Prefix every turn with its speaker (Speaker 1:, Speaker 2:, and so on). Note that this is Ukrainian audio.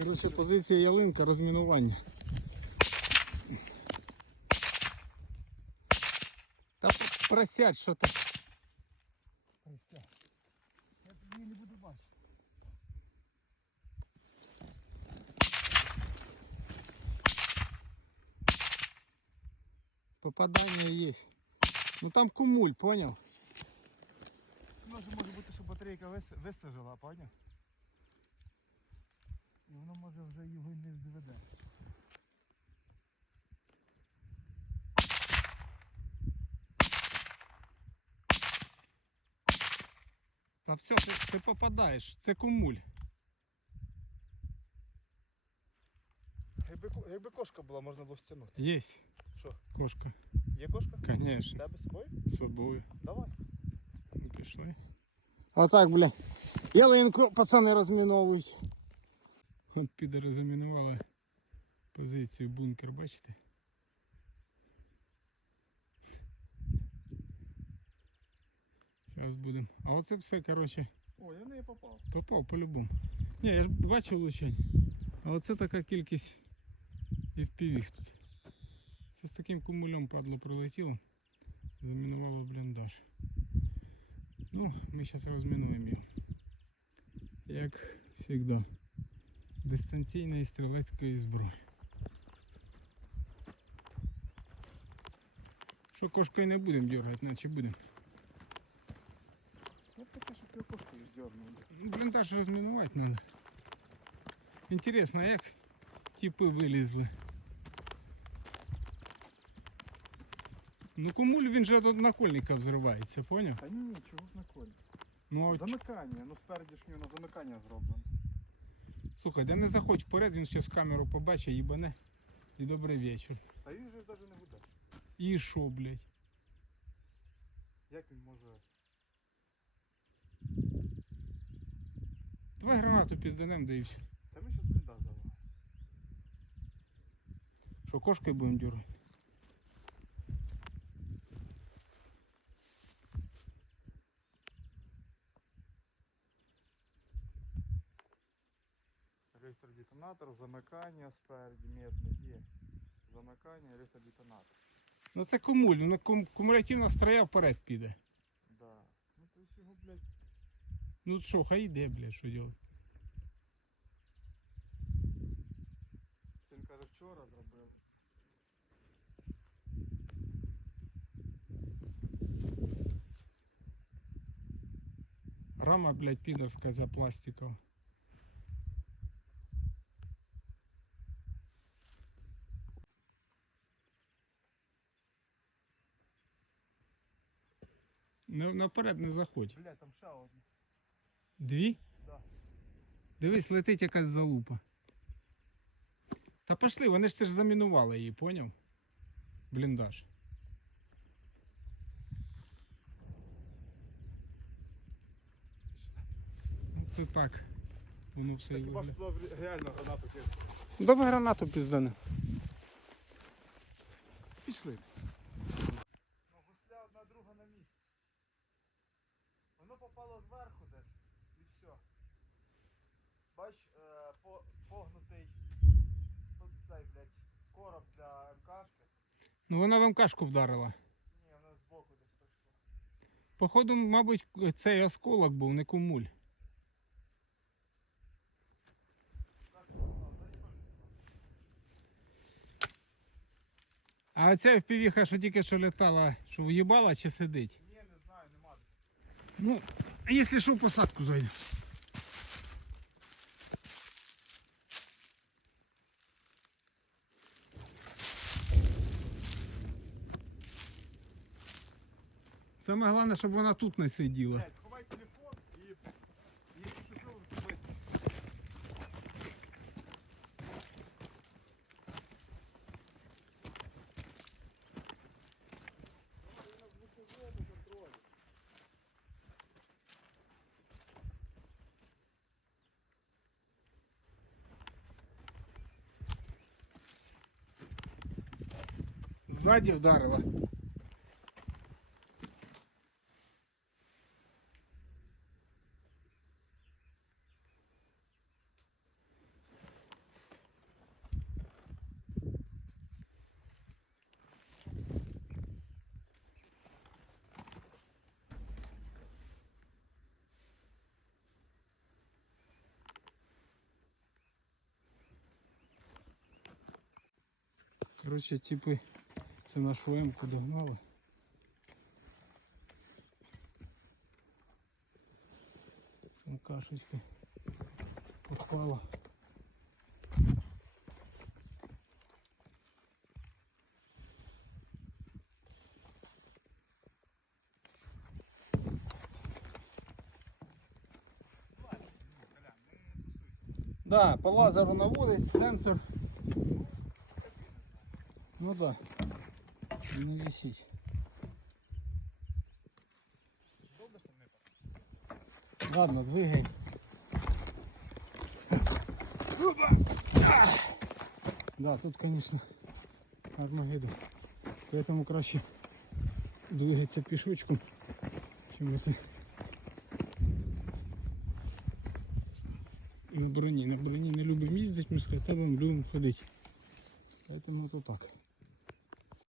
Speaker 1: Коротше, позиція ялинка, розмінування. Та п- просядь, що там. Я її не буду бачити. Попадання є. Ну там кумуль, поняв?
Speaker 2: Може, може бути, що батарейка вис... висажила, поняв? І воно може вже його й не зведе.
Speaker 1: Та все, ти, ти попадаєш, це кумуль.
Speaker 2: Якби, ко- якби кошка була, можна було втягнути.
Speaker 1: Є
Speaker 2: Що?
Speaker 1: кошка.
Speaker 2: Є кошка?
Speaker 1: Конечно.
Speaker 2: Тебе з собою?
Speaker 1: З собою.
Speaker 2: Давай.
Speaker 1: Ну, пішли. Отак, бля. Ялинку пацани розміновують. От підери замінували позицію бункер, бачите? Зараз будемо. А оце все, коротше,
Speaker 2: О, я в неї попав.
Speaker 1: попав по-любому. Ні, я ж бачив лучень. А оце така кількість і впівіг тут. Це з таким кумулем падло прилетіло. Замінувало бліндаж. Ну, ми зараз розмінуємо його. Як завжди. Дистанційної стрілецької зброї. Що кошкою не будемо дергати, наче будемо.
Speaker 2: Ну, таке, щоб його кошкою здернули.
Speaker 1: Ну, Бліндаж розмінувати треба. Інтересно, як типи вилізли. Ну кумуль він же тут накольника взривається, поняв?
Speaker 2: Та ні, чого ж на колі?
Speaker 1: Ну а от
Speaker 2: Замикання, ну спереді ж в нього на замикання зроблено.
Speaker 1: Слухай, де не заходь вперед, він зараз камеру побачить, їбане. І добрий вечір.
Speaker 2: Та він же навіть не буде.
Speaker 1: І що, блядь?
Speaker 2: Як він може.
Speaker 1: Давай гранату пізданем, да і все.
Speaker 2: Та ми щас бліда давай.
Speaker 1: Що, кошкою будемо дергати?
Speaker 2: Електродетонатор, замикання спереді, медний є. Замикання, електродетонатор.
Speaker 1: Ну це кумуль, ну кум, кумулятивна строя вперед піде.
Speaker 2: Да. Ну то есть його, блядь,
Speaker 1: Ну що, хай йде, блядь, що
Speaker 2: це він каже вчора зробив.
Speaker 1: Рама, блядь, підерська за пластикова. На- Наперед не заходь.
Speaker 2: Блядь, там ще одні.
Speaker 1: Дві?
Speaker 2: Да.
Speaker 1: Дивись, летить якась залупа. Та пошли, вони ж це ж замінували її, поняв? Бліндаж. Ну, Це так. Воно все і
Speaker 2: Хіба ж
Speaker 1: виглядає.
Speaker 2: туди реально гранату кинути?
Speaker 1: Давай гранату піздане. Пішли.
Speaker 2: Воно зверху десь. І все. Бач, е, по, погнутий тут цей, блядь, короб для МКшки.
Speaker 1: Ну вона в МКшку вдарила.
Speaker 2: Ні, воно збоку десь прийшло.
Speaker 1: Походу, мабуть, цей осколок був, не кумуль. А оця впівіха, що тільки що літала, що в'їбала чи сидить?
Speaker 2: Ні, не знаю, нема.
Speaker 1: Ну, якщо що, посадку зайде. Саме головне, щоб вона тут не сиділа. ззаді вдарила. Короче, типы це нашу М-ку догнали. Там кашечка попала. Да, по лазеру наводить сенсор. Ну да. Не висить. Ладно, двигай. Опа! Ах! Да, тут, конечно, Армагеддон. Поэтому краще двигаться пешочком, чем это на броні. На броні не любимо їздити, ми з катабом любимо ходити. Поэтому то так.